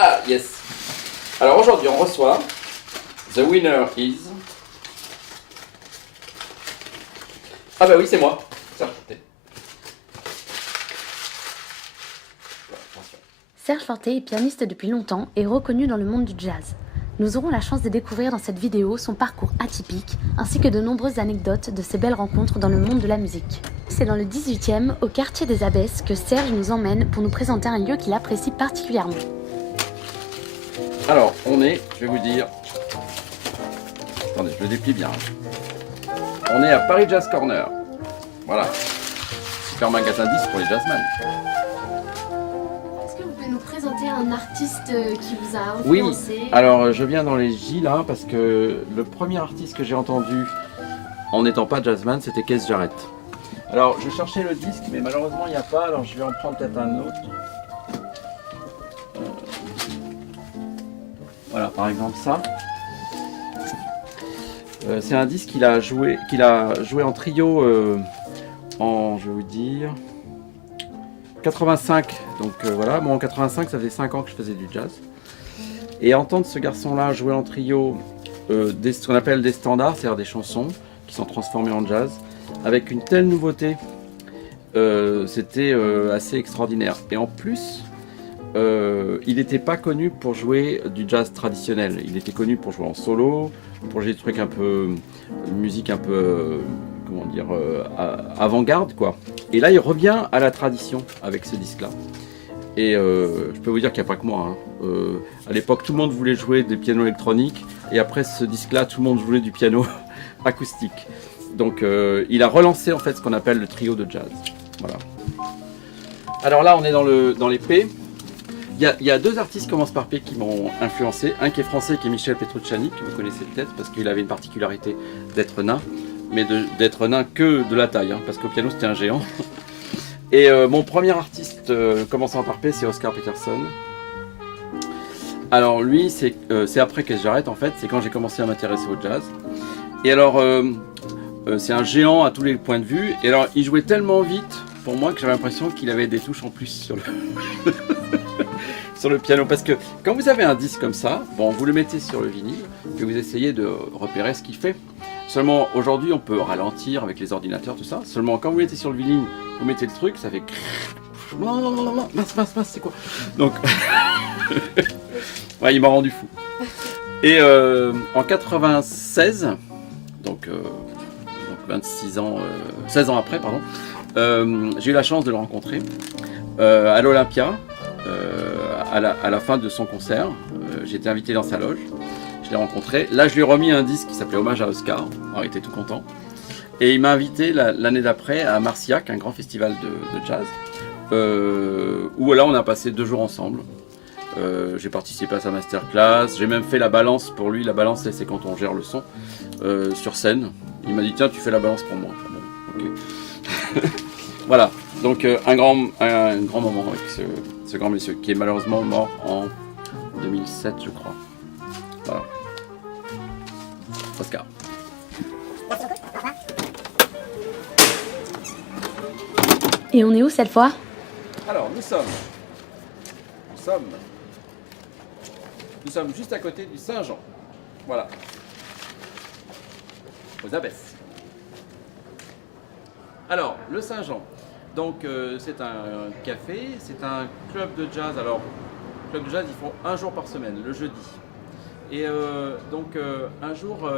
Ah, yes. Alors aujourd'hui, on reçoit The winner is... Ah bah oui, c'est moi. Serge Forté. Serge Forté est pianiste depuis longtemps et reconnu dans le monde du jazz. Nous aurons la chance de découvrir dans cette vidéo son parcours atypique, ainsi que de nombreuses anecdotes de ses belles rencontres dans le monde de la musique. C'est dans le 18e, au quartier des Abbesses, que Serge nous emmène pour nous présenter un lieu qu'il apprécie particulièrement. Alors, on est, je vais vous dire... Attendez, je le déplie bien. On est à Paris Jazz Corner. Voilà. Super magasin 10 pour les jazzmen. Est-ce que vous pouvez nous présenter un artiste qui vous a Oui, influencé? alors je viens dans les J là parce que le premier artiste que j'ai entendu en n'étant pas jazzman, c'était Keith Jarrett. Alors je cherchais le disque mais malheureusement il n'y a pas, alors je vais en prendre peut-être un autre. Voilà, par exemple ça. C'est un disque qu'il a joué en trio en, je vais vous dire, 85. Donc voilà, moi en 85 ça faisait 5 ans que je faisais du jazz. Et entendre ce garçon-là jouer en trio ce qu'on appelle des standards, c'est-à-dire des chansons qui sont transformées en jazz, avec une telle nouveauté, c'était assez extraordinaire. Et en plus, il n'était pas connu pour jouer du jazz traditionnel. Il était connu pour jouer en solo, pour jouer des trucs un peu, musique un peu, comment dire, avant-garde, quoi. Et là, il revient à la tradition avec ce disque-là. Et je peux vous dire qu'il n'y a pas que moi. Hein. À l'époque, tout le monde voulait jouer des pianos électroniques. Et après ce disque-là, tout le monde voulait du piano acoustique. Donc il a relancé en fait ce qu'on appelle le trio de jazz. Voilà. Alors là, on est dans les P. Il y a deux artistes qui commencent par P qui m'ont influencé. Un qui est français, qui est Michel Petrucciani, que vous connaissez peut-être, parce qu'il avait une particularité d'être nain. Mais d'être nain que de la taille, hein, parce qu'au piano, c'était un géant. Et mon premier artiste commençant par P, c'est Oscar Peterson. Alors lui, c'est après Keith Jarrett en fait, c'est quand j'ai commencé à m'intéresser au jazz. Et alors, c'est un géant à tous les points de vue. Et alors, il jouait tellement vite pour moi que j'avais l'impression qu'il avait des touches en plus sur le, sur le piano. Parce que quand vous avez un disque comme ça, bon, vous le mettez sur le vinyle, puis vous essayez de repérer ce qu'il fait. Seulement, aujourd'hui, on peut ralentir avec les ordinateurs, tout ça. Seulement, quand vous mettez sur le vinyle, vous mettez le truc, ça fait... Mince, c'est quoi? Donc, ouais, il m'a rendu fou. Et en 96, donc 26 ans, 16 ans après, pardon, j'ai eu la chance de le rencontrer à l'Olympia, à la fin de son concert. J'ai été invité dans sa loge. Je l'ai rencontré. Là, je lui ai remis un disque qui s'appelait Hommage à Oscar. Alors, il était tout content. Et il m'a invité l'année d'après à Marciac, un grand festival de jazz, où là, on a passé 2 jours ensemble. J'ai participé à sa masterclass. J'ai même fait la balance pour lui. La balance, c'est quand on gère le son sur scène. Il m'a dit, tiens, tu fais la balance pour moi. Bon, ok. Voilà. Donc, un grand moment avec ce grand monsieur qui est malheureusement mort en 2007, je crois. Voilà. Oscar. Et on est où cette fois? Alors, nous sommes juste à côté du Saint-Jean. Voilà. Aux Abbesses. Alors, le Saint-Jean. Donc, c'est un café, c'est un club de jazz. Alors, club de jazz, ils font un jour par semaine, le jeudi. Et donc un jour,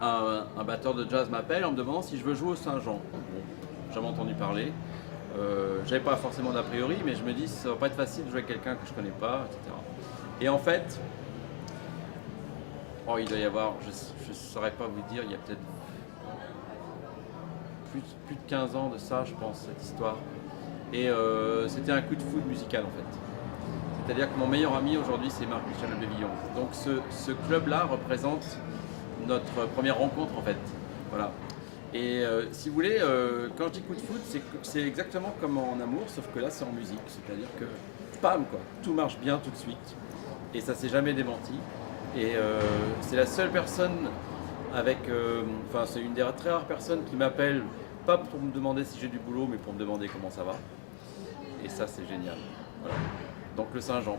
un batteur de jazz m'appelle en me demandant si je veux jouer au Saint-Jean. Bon, j'avais entendu parler. J'avais pas forcément d'a priori, mais je me dis ça va pas être facile de jouer avec quelqu'un que je connais pas, etc. Et en fait, il doit y avoir, je saurais pas vous dire, il y a peut-être plus de 15 ans de ça, je pense, cette histoire. Et c'était un coup de foudre musical en fait. C'est-à-dire que mon meilleur ami aujourd'hui, c'est Marc-Michel Lebévillon. Donc ce club-là représente notre première rencontre en fait. Voilà. Et si vous voulez, quand je dis coup de foudre, c'est exactement comme en amour, sauf que là c'est en musique. C'est-à-dire que, pam quoi, tout marche bien tout de suite. Et ça s'est jamais démenti. Et c'est la seule personne avec... Enfin, c'est une des très rares personnes qui m'appelle, pas pour me demander si j'ai du boulot, mais pour me demander comment ça va. Et ça, c'est génial. Voilà. donc le Saint-Jean.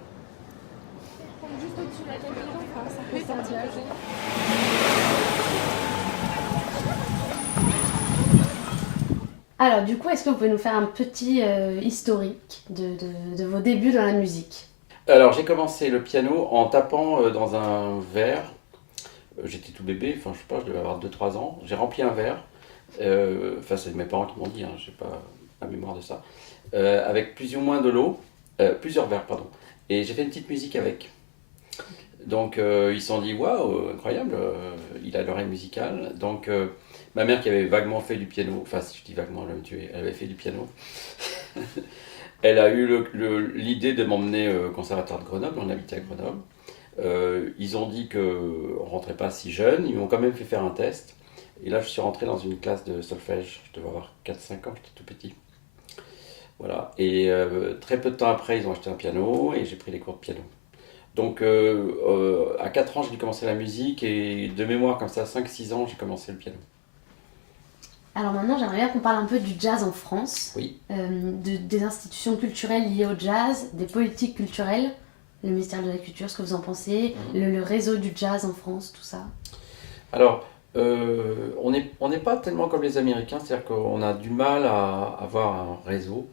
Juste au-dessus de la tête des gens, ça peut sortir. Alors du coup, est-ce que vous pouvez nous faire un petit historique de vos débuts dans la musique? Alors j'ai commencé le piano en tapant dans un verre. J'étais tout bébé, enfin je sais pas, je devais avoir 2-3 ans. J'ai rempli un verre, enfin c'est mes parents qui m'ont dit, hein, j'ai pas la mémoire de ça, avec plus ou moins de l'eau, plusieurs verres pardon. Et j'ai fait une petite musique avec. Donc ils se sont dit waouh, incroyable, il a l'oreille musicale. Donc ma mère qui avait vaguement fait du piano, enfin si je dis vaguement, elle va me tuer, elle avait fait du piano. Elle a eu l'idée de m'emmener au conservatoire de Grenoble, on habitait à Grenoble. Ils ont dit qu'on ne rentrait pas si jeune, ils m'ont quand même fait faire un test. Et là je suis rentré dans une classe de solfège, je devais avoir 4-5 ans, j'étais tout petit. Voilà, et très peu de temps après ils ont acheté un piano et j'ai pris les cours de piano. Donc à 4 ans j'ai dû commencer la musique et de mémoire comme ça, 5-6 ans j'ai commencé le piano. Alors maintenant, j'aimerais bien qu'on parle un peu du jazz en France, Oui. des institutions culturelles liées au jazz, des politiques culturelles, le ministère de la Culture, ce que vous en pensez, le réseau du jazz en France, tout ça. Alors, on n'est pas tellement comme les Américains, c'est-à-dire qu'on a du mal à avoir un réseau.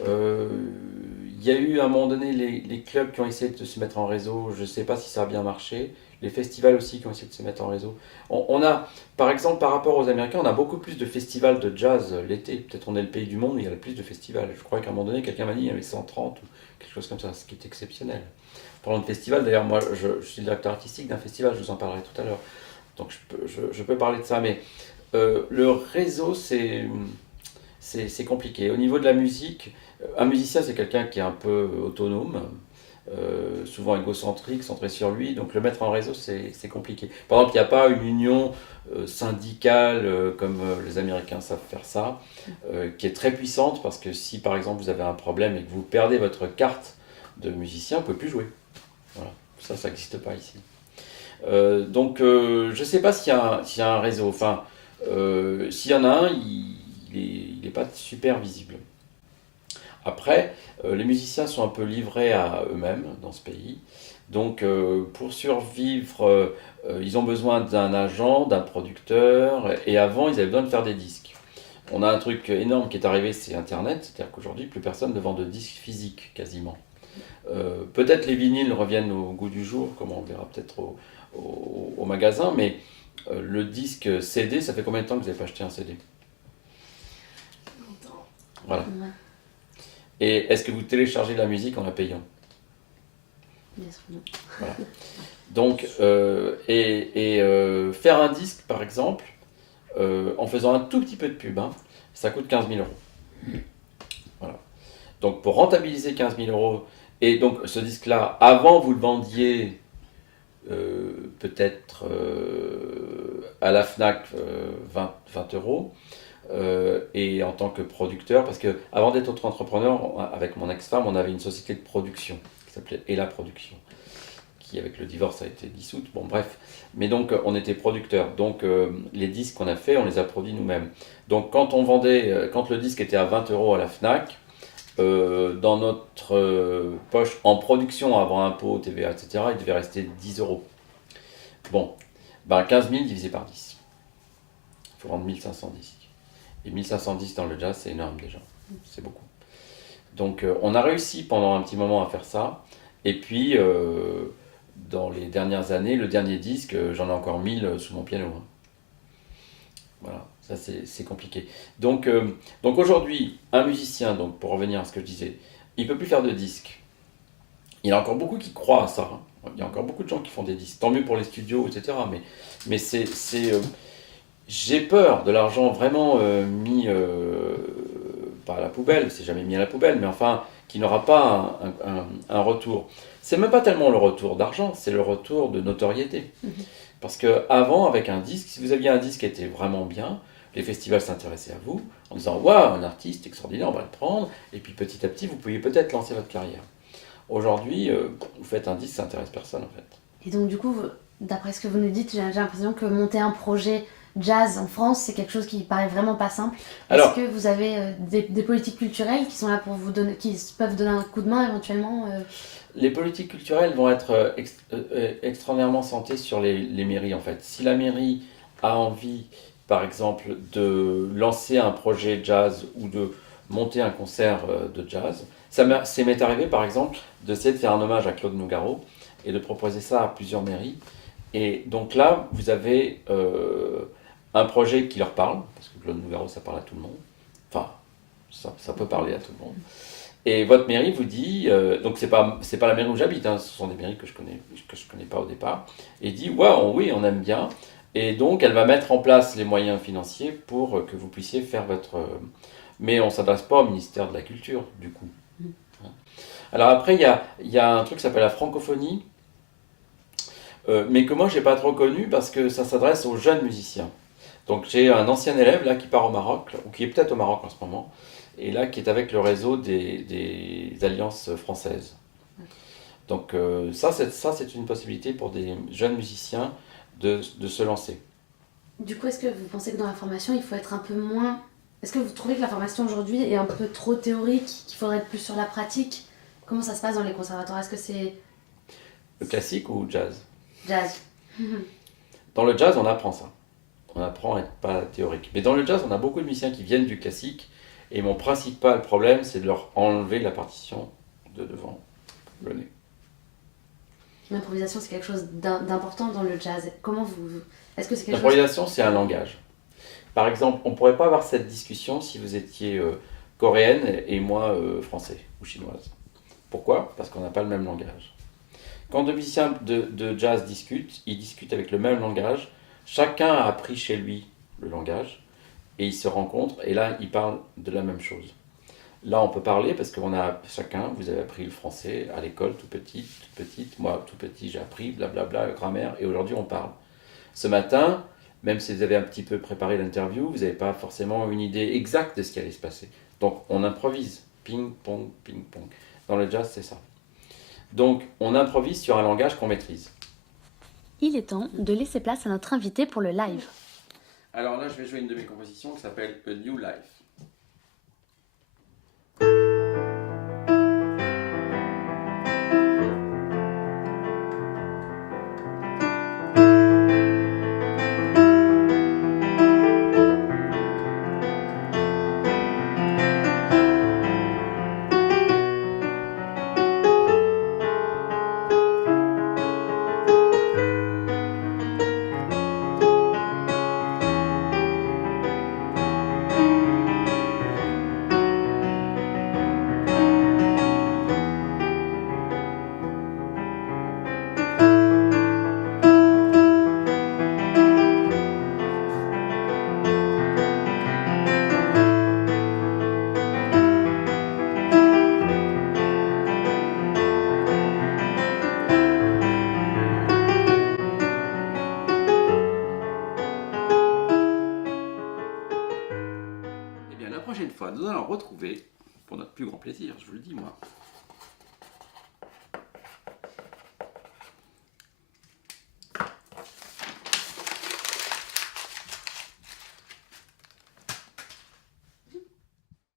Il y a eu à un moment donné les clubs qui ont essayé de se mettre en réseau, je ne sais pas si ça a bien marché. Les festivals aussi qui ont essayé de se mettre en réseau. On a, par exemple, par rapport aux Américains, on a beaucoup plus de festivals de jazz l'été. Peut-être on est le pays du monde où il y a le plus de festivals. Je crois qu'à un moment donné, quelqu'un m'a dit qu'il y en avait 130 ou quelque chose comme ça, ce qui est exceptionnel. Parlant de festival, d'ailleurs, moi je suis le directeur artistique d'un festival, je vous en parlerai tout à l'heure. Donc je peux parler de ça, mais le réseau, c'est compliqué. Au niveau de la musique, un musicien, c'est quelqu'un qui est un peu autonome, souvent égocentrique, centré sur lui. Donc le mettre en réseau, c'est compliqué. Par exemple, il n'y a pas une union syndicale comme les Américains savent faire ça, qui est très puissante parce que si par exemple vous avez un problème et que vous perdez votre carte de musicien, vous ne pouvez plus jouer. Voilà. Ça n'existe pas ici. Donc je ne sais pas s'il y a un réseau. Enfin, s'il y en a un, il n'est pas super visible. Après, les musiciens sont un peu livrés à eux-mêmes dans ce pays. Donc, pour survivre, ils ont besoin d'un agent, d'un producteur. Et avant, ils avaient besoin de faire des disques. On a un truc énorme qui est arrivé, c'est Internet. C'est-à-dire qu'aujourd'hui, plus personne ne vend de disques physiques, quasiment. Peut-être les vinyles reviennent au goût du jour, comme on verra peut-être au magasin. Mais le disque CD, ça fait combien de temps que vous n'avez pas acheté un CD? Longtemps. Voilà. Ouais, Et est-ce que vous téléchargez la musique en la payant? bien sûr, non. Voilà. Donc, faire un disque, par exemple, en faisant un tout petit peu de pub, hein, ça coûte 15 000 euros. Voilà. Donc, pour rentabiliser 15 000 euros, et donc ce disque-là, avant vous le vendiez peut-être à la Fnac 20 euros. Et en tant que producteur, parce que avant d'être autre entrepreneur, avec mon ex-femme, on avait une société de production qui s'appelait Ella Production, qui avec le divorce a été dissoute. Bon, bref. Mais donc, on était producteur. Donc, les disques qu'on a fait, on les a produits nous-mêmes. Donc, quand on vendait, quand le disque était à 20 euros à la Fnac, dans notre poche en production avant impôts, TVA, etc., il devait rester 10 euros. Bon, ben 15 000 divisé par 10. Il faut vendre 1500 disques. Et 1510 dans le jazz, c'est énorme déjà. C'est beaucoup. Donc on a réussi pendant un petit moment à faire ça. Et puis, dans les dernières années, le dernier disque, j'en ai encore 1000 sous mon piano. Hein. Voilà, ça c'est compliqué. Donc aujourd'hui, un musicien, donc pour revenir à ce que je disais, il ne peut plus faire de disques. Il y en a encore beaucoup qui croient à ça. Hein. Il y a encore beaucoup de gens qui font des disques. Tant mieux pour les studios, etc. Mais j'ai peur de l'argent vraiment mis, pas à la poubelle, c'est jamais mis à la poubelle, mais enfin, qui n'aura pas un retour. C'est même pas tellement le retour d'argent, c'est le retour de notoriété. Parce qu'avant, avec un disque, si vous aviez un disque qui était vraiment bien, les festivals s'intéressaient à vous en disant waouh, un artiste extraordinaire, on va le prendre, et puis petit à petit, vous pouviez peut-être lancer votre carrière. Aujourd'hui, vous faites un disque, ça n'intéresse personne en fait. Et donc du coup, d'après ce que vous nous dites, j'ai l'impression que monter un projet jazz en France, c'est quelque chose qui paraît vraiment pas simple. Alors- Est-ce que vous avez des politiques culturelles qui sont là pour vous donner, qui peuvent donner un coup de main éventuellement Les politiques culturelles vont être extraordinairement centrées sur les mairies en fait. Si la mairie a envie, par exemple, de lancer un projet jazz ou de monter un concert de jazz, c'est m'est arrivé par exemple d'essayer de faire un hommage à Claude Nougaro et de proposer ça à plusieurs mairies. Et donc là, vous avez un projet qui leur parle, parce que Claude Nougaro, ça parle à tout le monde. Enfin, ça peut parler à tout le monde. Et votre mairie vous dit, donc c'est pas la mairie où j'habite, hein, ce sont des mairies que je connais pas au départ, et dit ouais, oui, on aime bien, et donc elle va mettre en place les moyens financiers pour que vous puissiez faire votre, mais on s'adresse pas au ministère de la Culture du coup. Alors après il y a un truc qui s'appelle la francophonie, mais que moi j'ai pas trop connu parce que ça s'adresse aux jeunes musiciens. Donc j'ai un ancien élève là qui part au Maroc, ou qui est peut-être au Maroc en ce moment, et là qui est avec le réseau des alliances françaises. Donc ça c'est une possibilité pour des jeunes musiciens de se lancer. Du coup, est-ce que vous pensez que dans la formation, il faut être un peu moins... Est-ce que vous trouvez que la formation aujourd'hui est un peu trop théorique, qu'il faudrait être plus sur la pratique? Comment ça se passe dans les conservatoires? Est-ce que c'est Le classique ou jazz? jazz? Dans le jazz on apprend ça. On apprend à être pas théorique. Mais dans le jazz on a beaucoup de musiciens qui viennent du classique, et mon principal problème c'est de leur enlever la partition de devant le nez. L'improvisation, c'est quelque chose d'important dans le jazz. Comment vous... Est-ce que c'est quelque chose... L'improvisation, c'est un langage. Par exemple, on ne pourrait pas avoir cette discussion si vous étiez coréenne et moi français ou chinoise. Pourquoi? Parce qu'on n'a pas le même langage. Quand deux musiciens de jazz discutent, ils discutent avec le même langage. Chacun a appris chez lui le langage et ils se rencontrent et là, ils parlent de la même chose. Là, on peut parler parce qu'on a chacun, vous avez appris le français à l'école tout petite. Moi, tout petit, j'ai appris blablabla, la grammaire, et aujourd'hui, on parle. Ce matin, même si vous avez un petit peu préparé l'interview, vous n'avez pas forcément une idée exacte de ce qui allait se passer. Donc, on improvise. Ping-pong, ping-pong. Dans le jazz, c'est ça. Donc, on improvise sur un langage qu'on maîtrise. Il est temps de laisser place à notre invité pour le live. Alors là, je vais jouer une de mes compositions qui s'appelle A New Life. Eh bien, la prochaine fois, nous allons retrouver, pour notre plus grand plaisir, je vous le dis moi,